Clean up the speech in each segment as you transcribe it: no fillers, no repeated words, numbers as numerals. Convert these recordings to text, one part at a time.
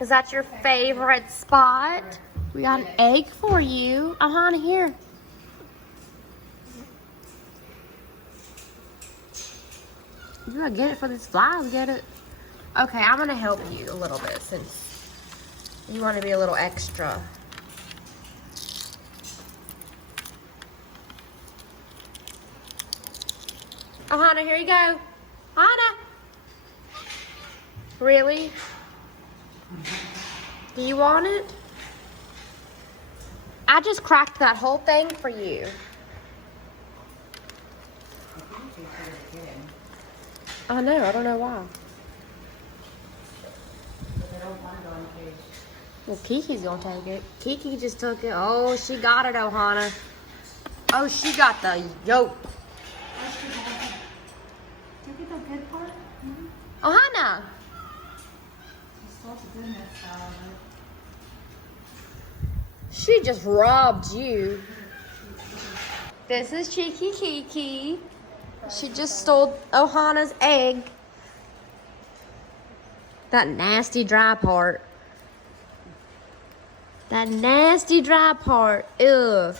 Is that your favorite spot? We got an egg for you. Ohana, here. You gonna get it for these flies, get it? Okay, I'm gonna help you a little bit since you want to be a little extra. Ohana, here you go. Ohana. Really? Do you want it? I just cracked that whole thing for you. I know, I don't know why. Well, Kiki's gonna take it. Kiki just took it. Oh, she got it, Ohana. Oh, she got the yolk. Did you get the good part? Ohana. You stole the goodness out of it. She just robbed you. This is Cheeky Kiki. She just stole Ohana's egg. That nasty dry part. That nasty dry part. Ugh.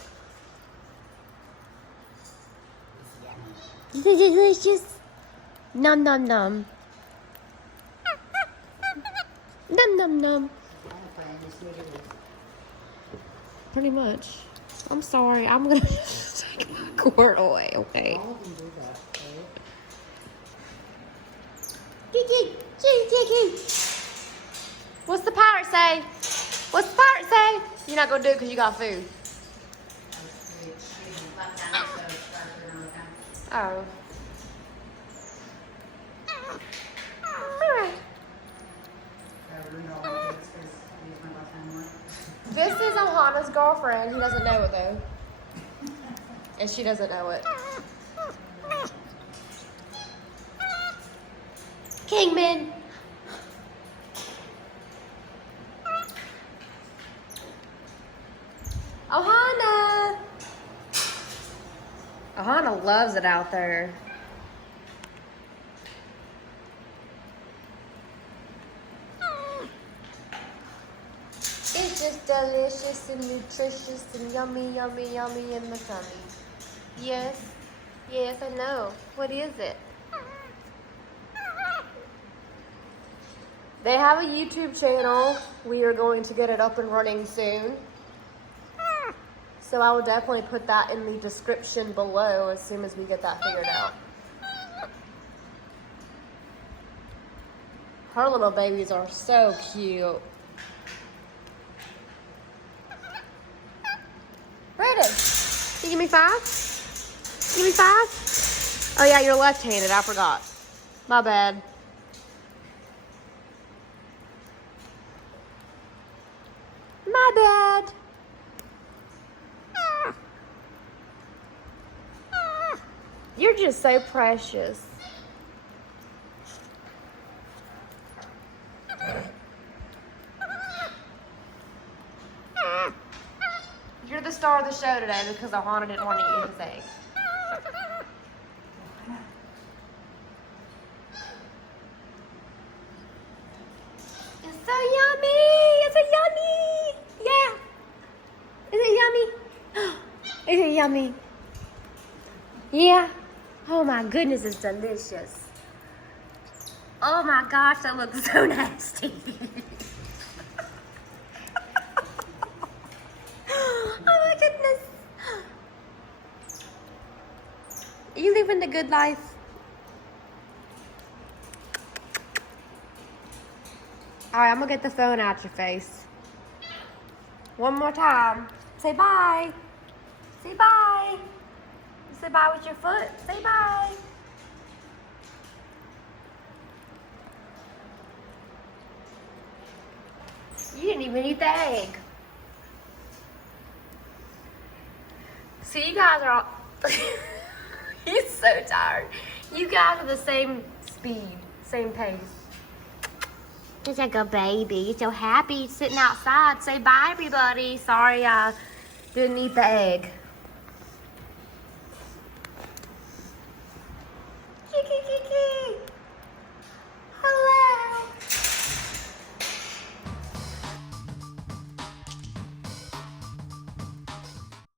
Is it delicious? Num num num. Num num num. Pretty much. I'm sorry. I'm gonna take my cord away, okay? Kiki! Kiki! What's the pirate say? What's the pirate say? You're not gonna do it because you got food. Oh. This is Ohana's girlfriend. He doesn't know it though. And she doesn't know it. Kingman. Ohana. Ohana loves it out there. It's just delicious and nutritious and yummy, yummy, yummy in the tummy. Yes, yes, I know. What is it? They have a YouTube channel. We are going to get it up and running soon. So I will definitely put that in the description below as soon as we get that figured out. Her little babies are so cute. Brandon, can you give me 5? Give me 5? Oh yeah, you're left-handed, I forgot. My bad. My bad. You're just so precious. You're the star of the show today because Ohana didn't want to eat his egg. It's so yummy! Is it yummy? Yeah! Is it yummy? Is it yummy? Yeah? Oh my goodness, it's delicious. Oh my gosh, that looks so nasty. Oh my goodness. Are you living the good life? Alright, I'm gonna get the phone out your face. One more time. Say bye. Say bye. Say bye with your foot. Say bye. You didn't even eat the egg. So you guys are all... He's so tired. You guys are the same speed, same pace. Just like a baby. You're so happy sitting outside. Say bye, everybody. Sorry I didn't eat the egg.